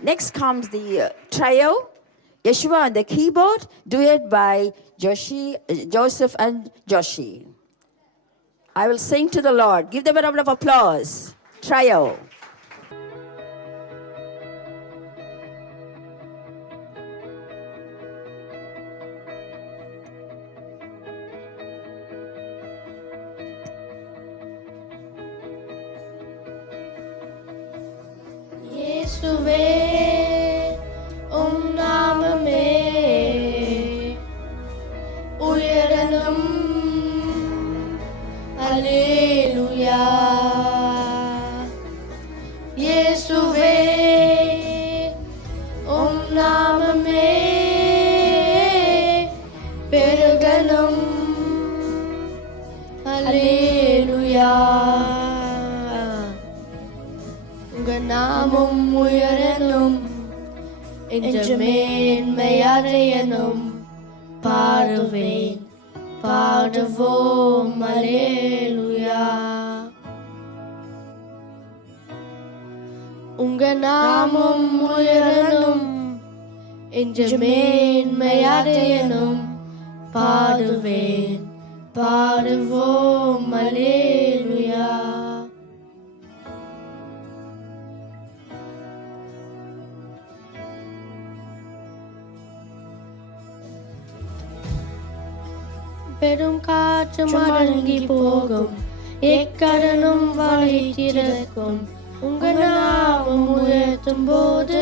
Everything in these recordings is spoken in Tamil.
Next comes the trio, Yeshua on the keyboard, duet by Joseph and Joshi. I will sing to the Lord. Give them a round of applause. Trio. இயேசுவே உம் நாமமே உயரணும் அல்லேலூயா இயேசுவே உம் நாமமே பெருகணும் அல்லேலூயா நாமும் உயரனும் என்ற மேன்மையடையனும் பாடுவேன் பாடுவோம் அல்லேலூயா உங்க நாமும் உயரனும் என்ற மேன்மையடையனும் பாடுவேன் பாடுவோம் அல்லேலூயா பெரும் காற்று மடங்கி போகும் எக்கடனும் வழி திறக்கும் உங்க நாமம் உயர்த்தும் போது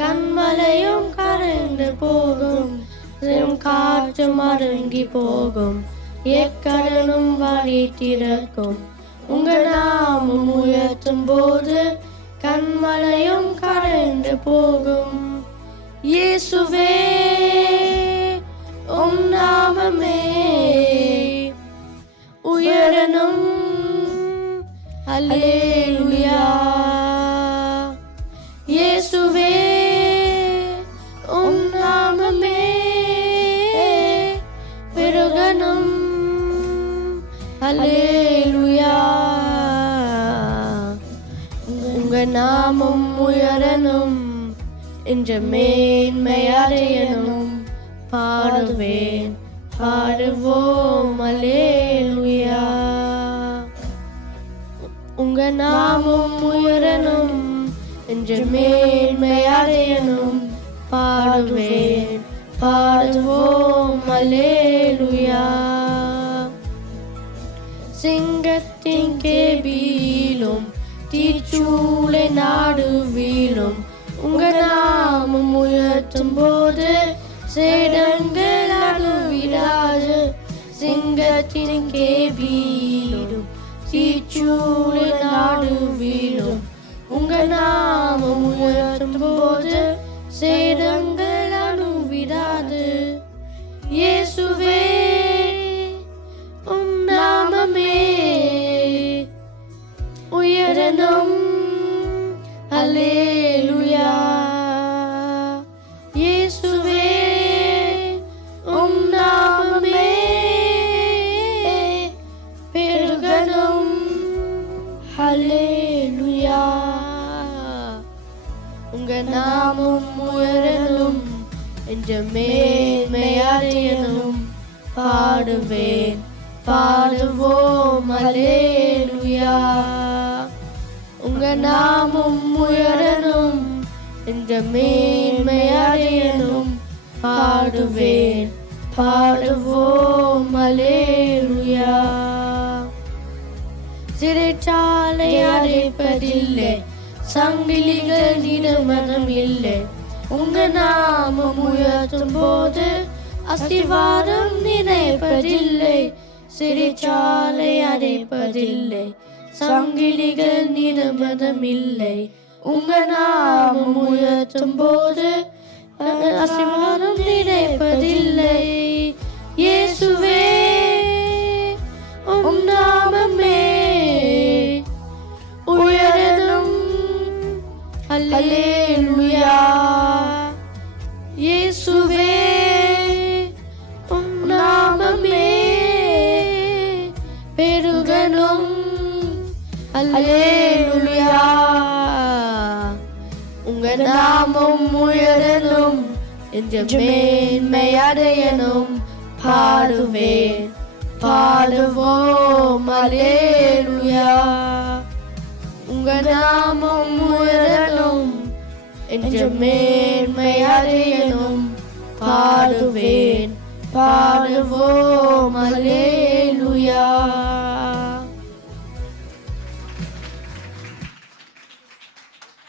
கண்மலையும் கரைந்து போகும் பெரும் காற்று மடங்கி போகும் எக்கடனும் வழி திறக்கும் உங்க நாமம் உயர்த்தும் போது கண்மலையும் கரைந்து போகும் இயேசுவே உம் நாமமே உயரணும் அல்லேலூயா இயேசுவே உம் நாமமே பெருகணும் அல்லேலூயா உங்க நாமம் உயரணும் என்ற மேன்மை அடையணும் பாடுவேன் பாடுவோம் அல்லேலூயா உங்க நாமம் உயரணும் என்ற மேன்மை அடையணும் பாடுவேன் பாடுவோம் அல்லேலூயா சிங்கத்தின் கேபியிலும் தீச்சூளை நாடுவிலும் உங்க நாமம் உயர்த்தும் போது சேடங்கள் அழுவிடாது சிங்கத்தின் கேபியிலும் தீச்சூளை நாடுவிலும் உங்க நாமம் உயர்த்தும் போது சேடங்கள் அழுவிடாது இயேசுவே உம் நாமமே உயரணும் அல்லேலூயா இயேசுவே உம் நாமமே பெருகணும் அல்லேலூயா உங்க நாமம் உயரணும் என்ற மேன்மை அடையணும் பாடுவேன் பாடுவோம் அல்லேலூயா உங்க நாமம் உயரணும் என்ற மேன்மை அடையணும் பாடுவேன் பாடுவோம் அல்லேலூயா சிறைச்சாலை அடைப்பதில்லை சங்கிலிகள் நிறுவனம் இல்லை உங்க நாமம் உயர்த்தும் போது அஸ்திவாரம் நினைப்பதில்லை சிறைச்சாலை அடைப்பதில்லை சங்கிலிகள் நிறுவனம் இல்லை உங்க நாமம் உயர்த்தும் போது அஸ்திவாரம் நினைப்பதில்லை இயேசுவே உம் நாமமே உயரணும் அல்லேலூயா இயேசுவே உம் நாமமே பெருகணும் அல்லேலூயா உங்க உங்க நாமம் உயரணும் என்று மேன்மையடையணும் பாடுவேன் பாடுவோம் அல்லேலூயா உங்க நாமம் உயரணும் என்று மேன்மையடையணும் பாடுவேன் பாடுவோம் அல்லேலூயா